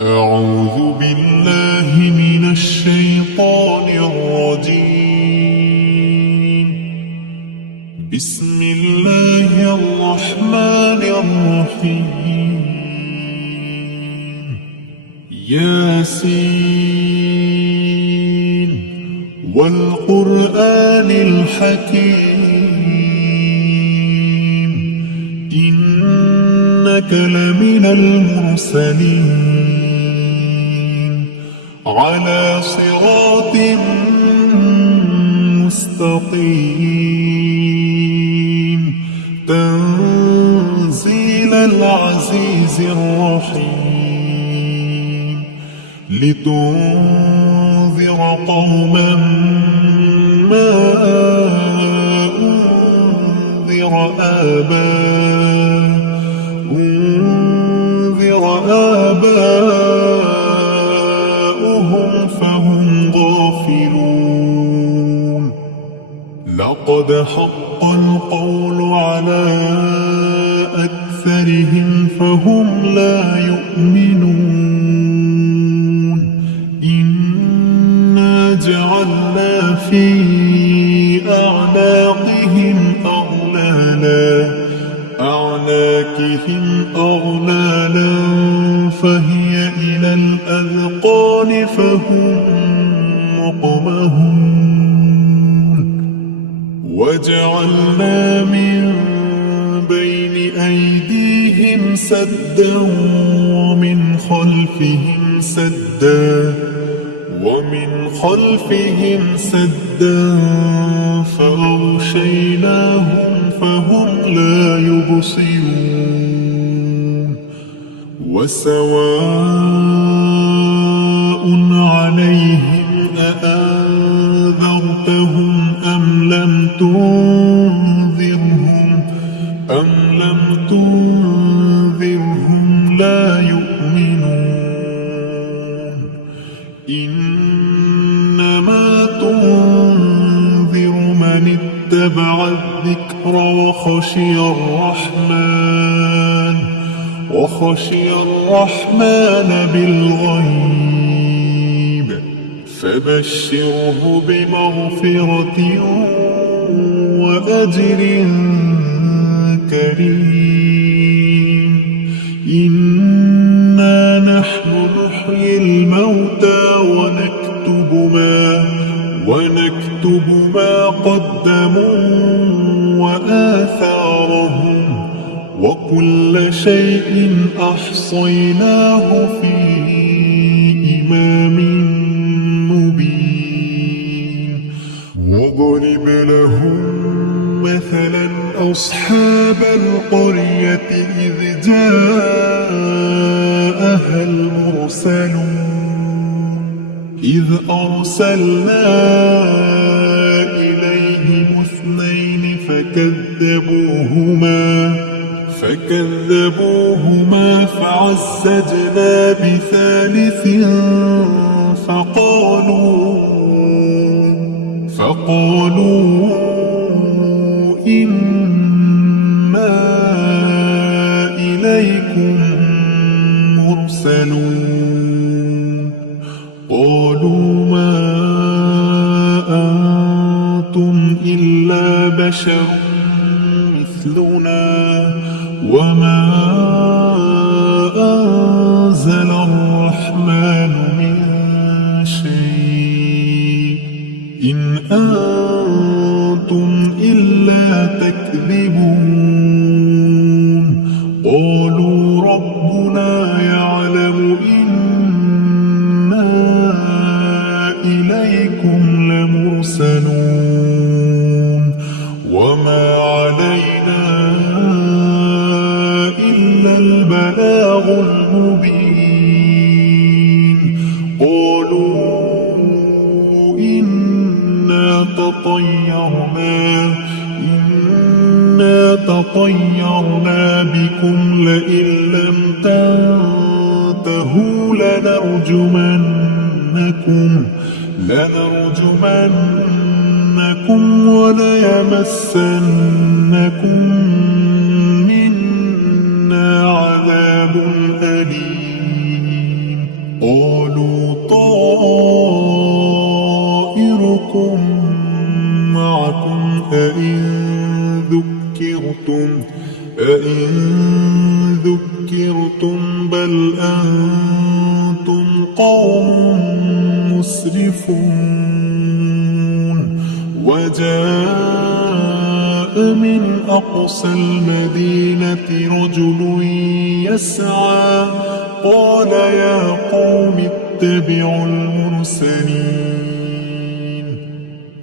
أعوذ بالله من الشيطان الرجيم. بسم الله الرحمن الرحيم. ياسين والقرآن الحكيم إنك لمن المرسلين على صراط مستقيم تنزيل العزيز الرحيم لتنذر قوما ما أنذر آباؤهم فهم غافلون. لقد حق القول على أكثرهم فهم لا يؤمنون. إنا جعلنا في أعناقهم أغلالا فهي إلى الأذقان فهم مقمحون. وجعلنا من بين أيديهم سدا ومن خلفهم سدا فأغشيناهم فهم لا يبصرون. وسواء عليهم أأنذرتهم أم لم تنذرهم لا يؤمنون. إنما تنذر من اتبع الذكر وخشي الرحمن بالغيب فبشره بمغفرة وأجر كريم. إنا نحن نحيي الموتى ونكتب ما قدموا وآثارهم وكل شيء أحصيناه في إمام مبين. واضرب لهم مثلا أصحاب القرية إذ جاءها المرسلون إذ أرسلنا إليهم اثنين فكذبوهما فعززنا بثالث فقالوا إنا إليكم مرسلون. قالوا ما أنتم إلا بشر مثلنا وما أنزل الرحمن من شيء إن أنتم إلا تكذبون. قالوا ربنا يعلم إنا إليكم لمرسلون وما علينا إلا البلاغ المبين. قالوا إنا تطيرنا بكم لئن لم تنتهوا لنرجمنكم وليمسنكم منا عذاب أليم. قالوا طائركم معكم أئن ذكرتم بل أنتم قوم مسرفون وجاء من أقصى المدينة رجل يسعى قال يا قوم اتبعوا المرسلين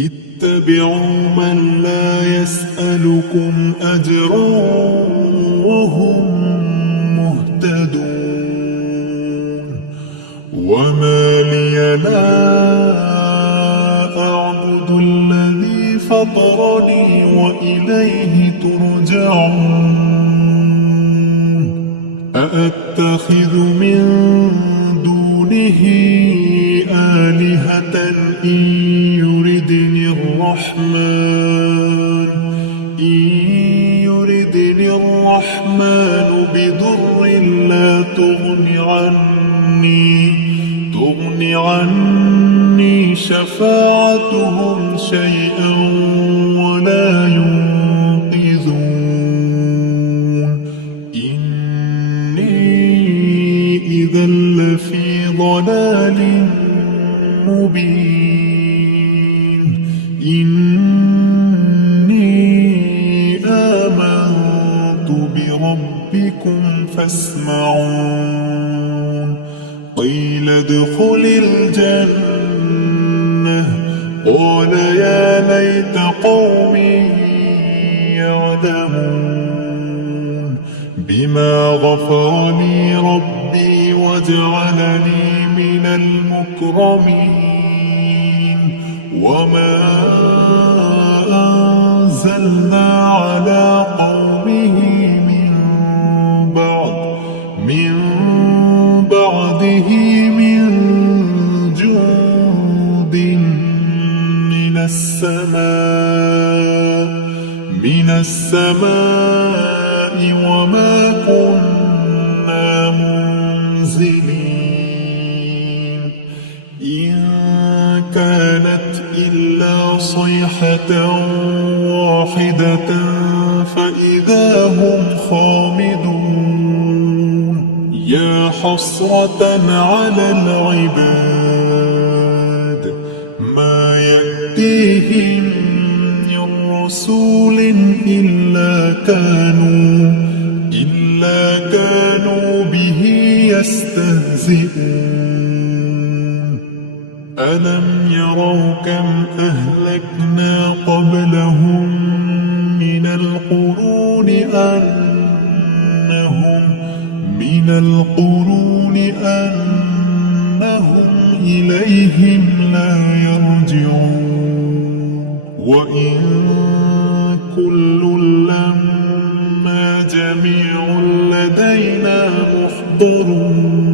اتبعوا من لا يسألكم أجرا وهم مهتدون وما لي لا أعبد الذي فطرني وإليه ترجعون أأتخذ من دونه آلهة إن يردني الرحمن بضر لا تغن عني شفاعتهم شيئا ولا ينقذون إني إذا لفي ضلال مبين إني آمنت بربكم فاسمعون قيل ادخل الجنة قال يا ليت قومي يعلمون بما غفر لي ربي وجعلني من المكرمين وما أنزلنا على قومه من بعده من جند من السماء وما كنا منزلين إن كانت إلا صيحة واحدة فإذا هم خامدون يا حسرة على العباد ما يأتيهم من رسول إلا كانوا به يستهزئون ألم يروا كم أهلكنا قبلهم من القرون أنهم إليهم لا يرجعون وإن كل لما جميع لدينا محضرون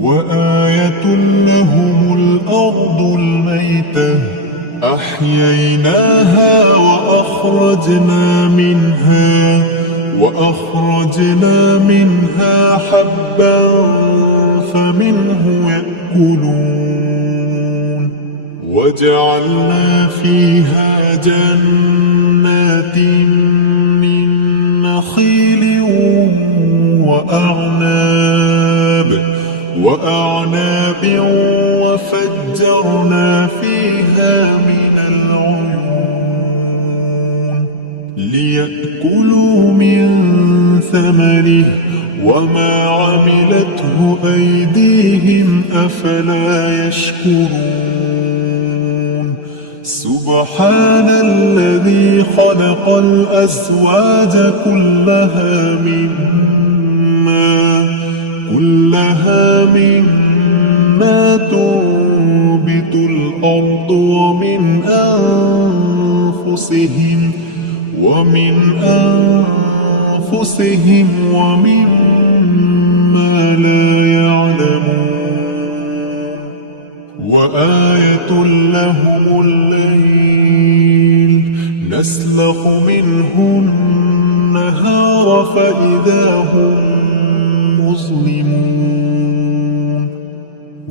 وآية لهم الأرض الميتة أحييناها وأخرجنا منها حبا فمنه يأكلون وجعلنا فيها جنات من نخيل وأعناب وفجرنا فيها من العيون ليأكلوا من ثمره وما عملته أيديهم أفلا يشكرون سبحان الذي خلق الأزواج كلها مما تنبت الأرض ومن أنفسهم ومما لا يعلمون وآية لهم الليل نسلخ منه النهار فإذا هم مظلمون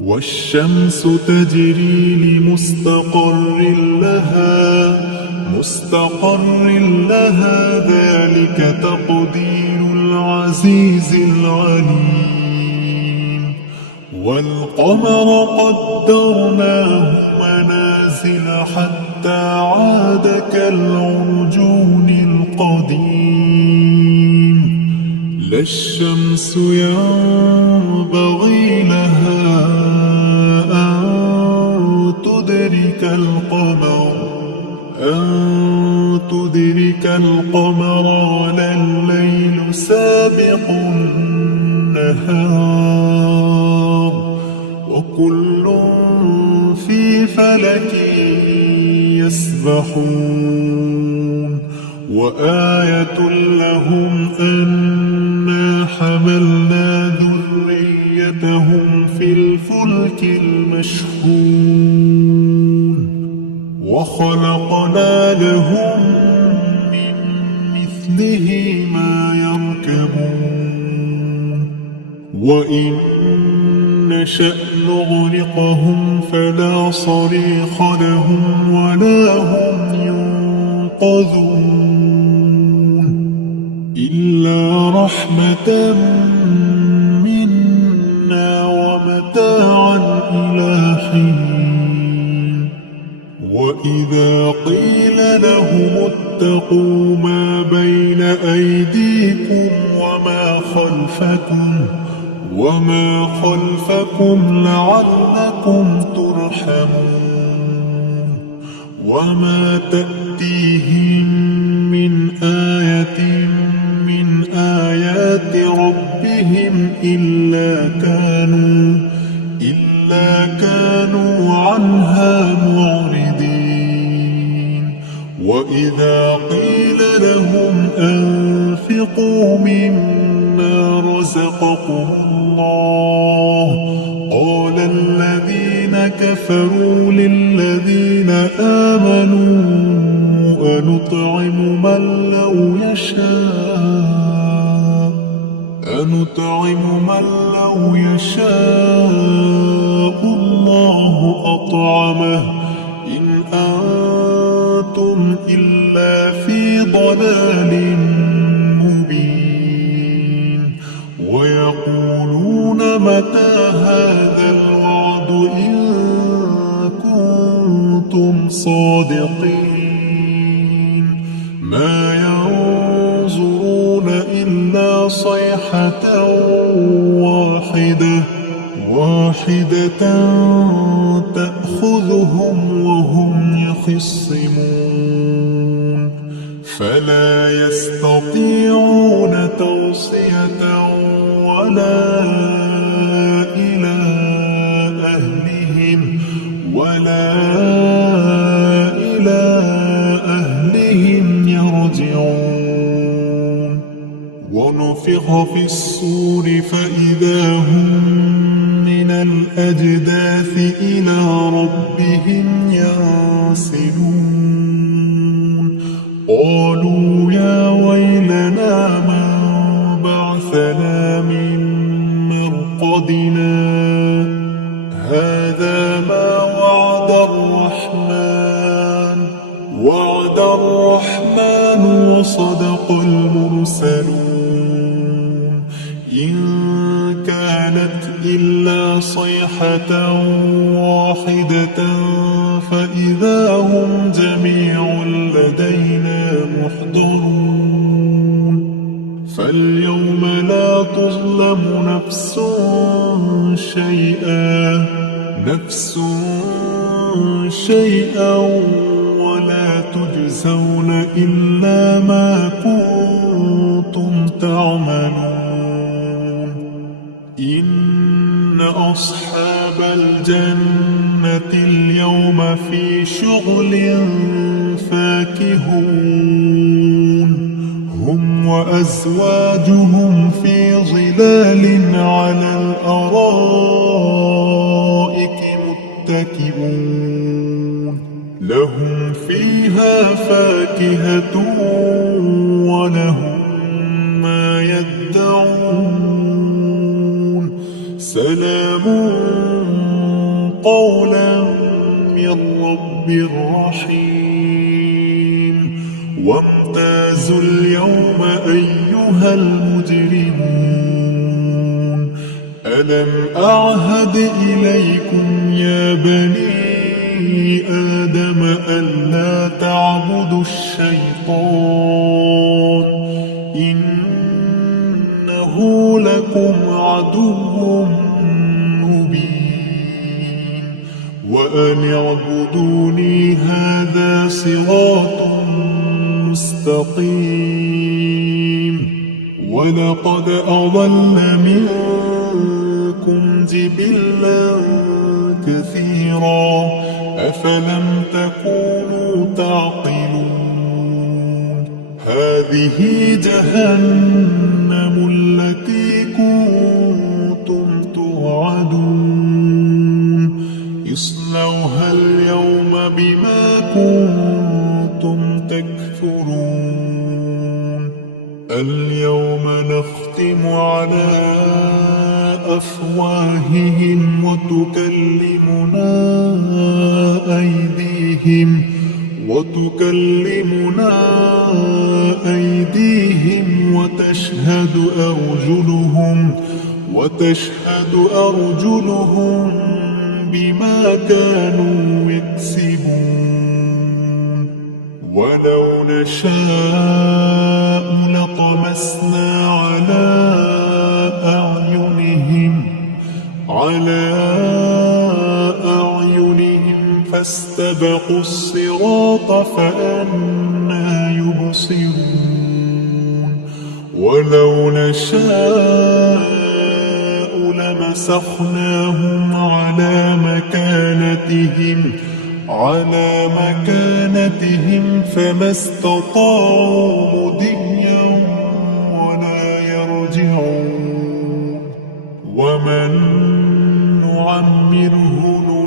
والشمس تجري لمستقر لها ذلك تقدير العزيز العليم والقمر قدرناه منازل حتى عاد كالعرجون القديم لا الشمس ينبغي لها أن تدرك القمر ولا الليل سابق النهار وكل في فلك يسبحون وآية لهم أنا حملنا ذريتهم في الفلك المشحون وخلقنا لهم من مثله ما يركبون وإن نشأ نغرقهم فلا صريخ لهم ولا هم ينقذون إلا رحمة منا ومتاعا إلى حين وإذا قيل لهم اتقوا ما بين أيديكم وما خلفكم لعلكم ترحمون وما تأتيهم من آية من آيات ربهم إلا كانوا عنها معرضين وإذا قيل لهم أنفقوا مما رزقكم الله قال الذين كفروا للذين آمنوا أنطعم من لو يشاء الله أطعمه إن أنتم إلا في ضلال مبين ويقولون متى هذا الوعد إن كنتم صادقين ما ينظرون إلا صيحة واحدة تأخذهم وهم يخصمون فلا يستطيعون توصية ولا إلى أهلهم يرجعون ونفخ في الصور فإذا هم من الأجداث إلى ربهم ينسلون قالوا يا ويلنا من بعثنا من مرقدنا هذا ما وعد الرحمن وصدق المرسلون إن كانت إلا صيحة واحدة فإذا هم جميع لدينا محضرون فاليوم لا تظلم نفس شيئا ولا تجزون إلا ما كنتم تعملون إن أصحاب الجنة اليوم في شغل فاكهون هم وأزواجهم في ظلال على الأرائك متكئون لهم فيها فاكهة ولهم ما يدعون سلام قولا من رب رحيم وامتازوا اليوم أيها المجرمون ألم أعهد إليكم يا بني آدم ألا تعبدوا الشيطان إنه لكم عدو مبين وأن اعبدوني هذا صراط مستقيم ولقد أضل منكم جبلا كثيرا أفلم تكونوا تعقلون هذه جهنم التي كنتم توعدون اصلوها اليوم بما كنتم تكفرون اليوم نختم على أفواههم وتكلمنا أيديهم وتشهد أرجلهم بما كانوا يكسبون ولو نشاء لطمسنا على أعينهم فاستبقوا الصراط فأنى يبصرون ولو نشاء لمسخناهم على مكانتهم فما استطاعوا مضيا ولا يرجعون ومن نعمره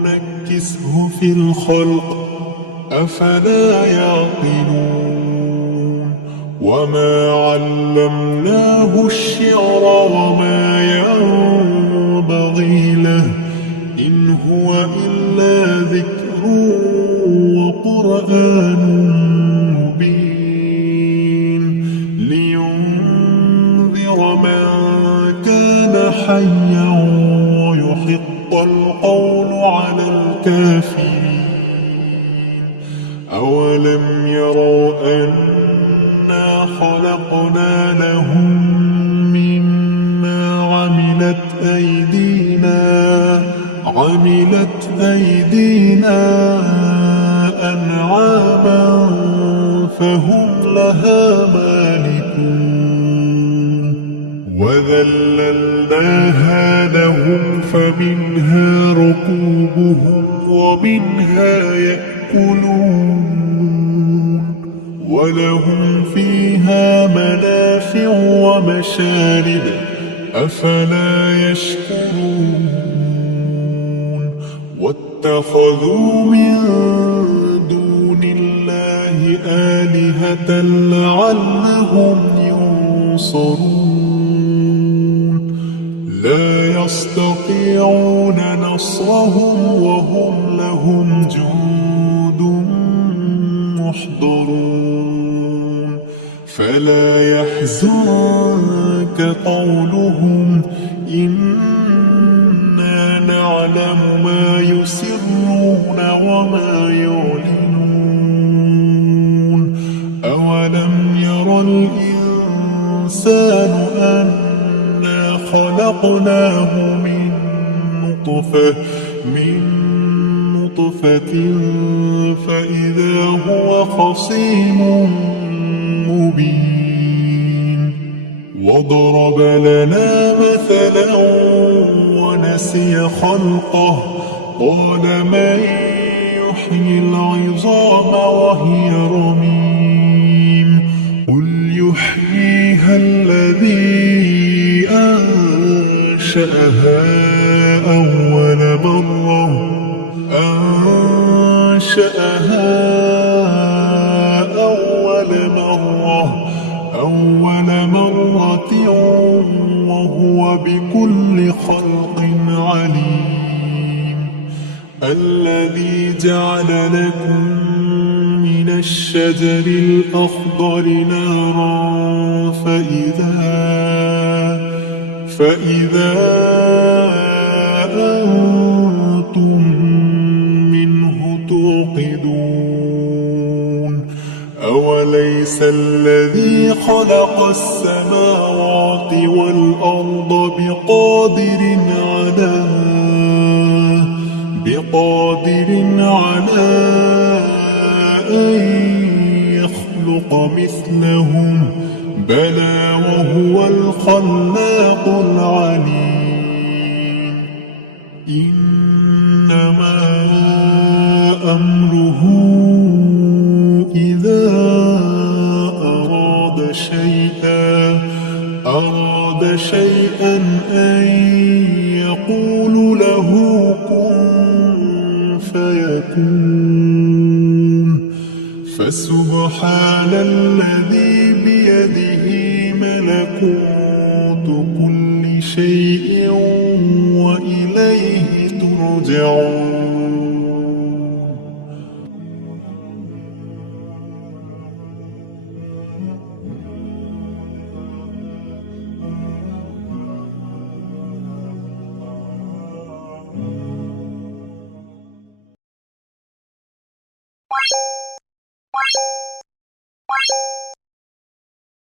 ننكسه في الخلق أفلا يعقلون وما علمناه الشعر وما ينبغي له إن هو إلا ذكر وقرآن مبين لينذر من كان حيا ويحق القول على الكافرين أولم يروا أنا خلقنا لهم مما عملت أيدينا أنعاما فهم لها مالكون وذللناها لهم فمنها ركوبهم ومنها يأكلون ولهم فيها منافع ومشارب أفلا يشكرون واتخذوا من دون الله آلهة لعلهم ينصرون لا يستطيعون نصرهم وهم لهم جند محضرون فلا يحزنك قولهم إنا نعلم ما يسرون وما يعلنون أولم ير الإنسان أنا خلقناه من نطفة فإذا هو خصيم مبين وضرب لنا مثلا ونسي خلقه قال من يحيي العظام وهي رميم قل يحييها الذي أنشأها أول مرة وهو بكل خلق عليم الذي جعل لكم من الشجر الأخضر نارا فإذا أنتم منه توقدون أوليس الذي خلق السماوات والأرض بقادر على أن يخلق مثلهم بلى وهو الخلاق العليم إنما أمره إذا أراد شيئا أن يقول له كن فيكون فسبحان الذي بيده ملكوت كل شيء وإليه ترجعون